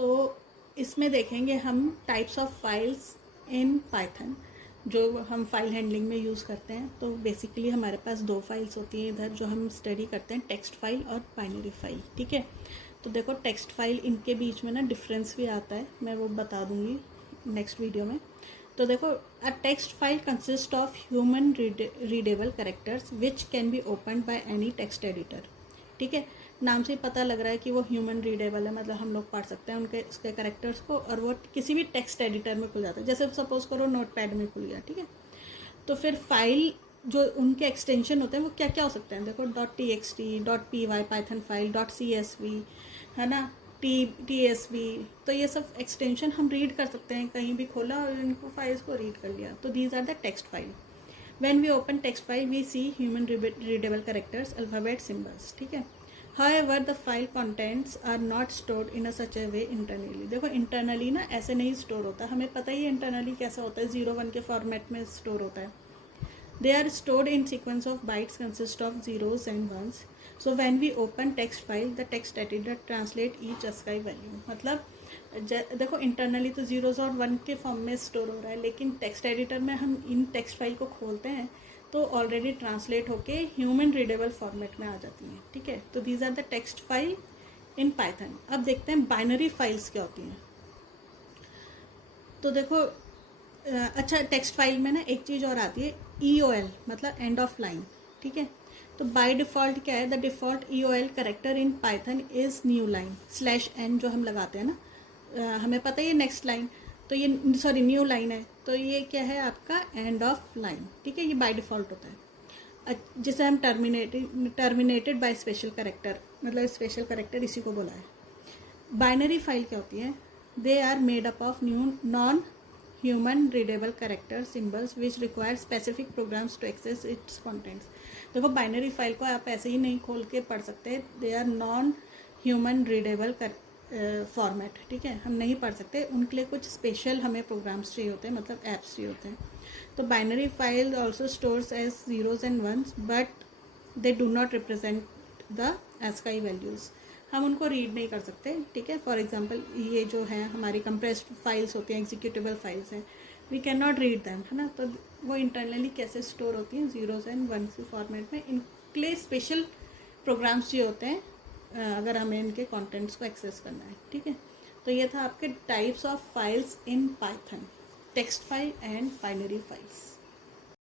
तो इसमें देखेंगे हम types of files in Python जो हम फाइल हैंडलिंग में यूज़ करते हैं। तो बेसिकली हमारे पास दो फाइल्स होती हैं इधर जो हम स्टडी करते हैं, टेक्स्ट फाइल और बाइनरी फाइल। ठीक है, तो देखो टेक्स्ट फाइल, इनके बीच में ना डिफरेंस भी आता है, मैं वो बता दूंगी नेक्स्ट वीडियो में। तो देखो, a text file consist of human readable characters which can be open by any text editor. ठीक है, नाम से ही पता लग रहा है कि वो ह्यूमन रीडेबल है, मतलब हम लोग पढ़ सकते हैं उनके उसके कैरेक्टर्स को, और वो किसी भी टेक्स्ट एडिटर में खुल जाता है। जैसे सपोज करो नोटपैड में खुल गया। ठीक है, तो फिर फाइल जो उनके एक्सटेंशन होते हैं वो क्या क्या हो सकते हैं, देखो .txt, .py Python file, .csv, है ना, TSV। तो ये सब एक्सटेंशन हम रीड कर सकते हैं, कहीं भी खोला और इनको फाइल्स को रीड कर लिया। तो these are the text file. When we open text file we see human readable characters, alphabet, symbols. ठीक है, however the file contents are not stored in a such a way internally। देखो internally ना ऐसे नहीं store होता, हमें पता ही है इंटरनली कैसा होता है, 0 1 के फॉर्मेट में स्टोर होता है। They are stored in sequence of bytes consist of zeros and ones. So when we open text file, the text editor translate each ASCII value। मतलब देखो इंटरनली तो जीरोज और वन के फॉर्म में store हो रहा है, लेकिन टेक्स्ट एडिटर में हम इन टेक्स्ट फाइल को खोलते हैं तो ऑलरेडी ट्रांसलेट होके ह्यूमन रीडेबल फॉर्मेट में आ जाती हैं। ठीक है, तो these are the text file in Python. अब देखते हैं बाइनरी फाइल्स क्या होती हैं। तो देखो अच्छा, टेक्स्ट फाइल में ना एक चीज़ और आती है, EOL, मतलब एंड ऑफ लाइन। ठीक है, तो बाय डिफ़ॉल्ट क्या है, the default EOL character in Python is new line /n जो हम लगाते हैं ना, हमें पता ही है नेक्स्ट लाइन, तो ये सॉरी न्यू लाइन है, तो ये क्या है आपका एंड ऑफ लाइन। ठीक है, ये बाय डिफ़ॉल्ट होता है। जिसे हम टर्मिनेटेड बाय स्पेशल करेक्टर, मतलब स्पेशल करेक्टर इसी को बोला है। बाइनरी फाइल क्या होती है, they are made up of new non human readable character symbols which require specific programs to access its contents. देखो बाइनरी फाइल को आप ऐसे ही नहीं खोल के पढ़ सकते, they are non human readable format. ठीक है, हम नहीं पढ़ सकते, उनके लिए कुछ स्पेशल हमें प्रोग्राम्स चाहिए होते हैं, मतलब ऐप्स चाहिए होते हैं। तो binary file also stores as zeros and ones but they do not represent the ASCII values. हम उनको रीड नहीं कर सकते। ठीक है, फॉर एग्जांपल ये जो है हमारी कंप्रेस्ड फाइल्स होती हैं, एग्जीक्यूटिबल फाइल्स हैं, we can not read them, है ना। तो वो इंटरनली कैसे स्टोर होती हैं, जीरोज एंड वंस के फॉर्मेट में। इनके लिए स्पेशल प्रोग्राम्स जो होते हैं अगर हमें इनके कंटेंट्स को एक्सेस करना है। ठीक है, तो ये था आपके types of files in Python, text file and binary files.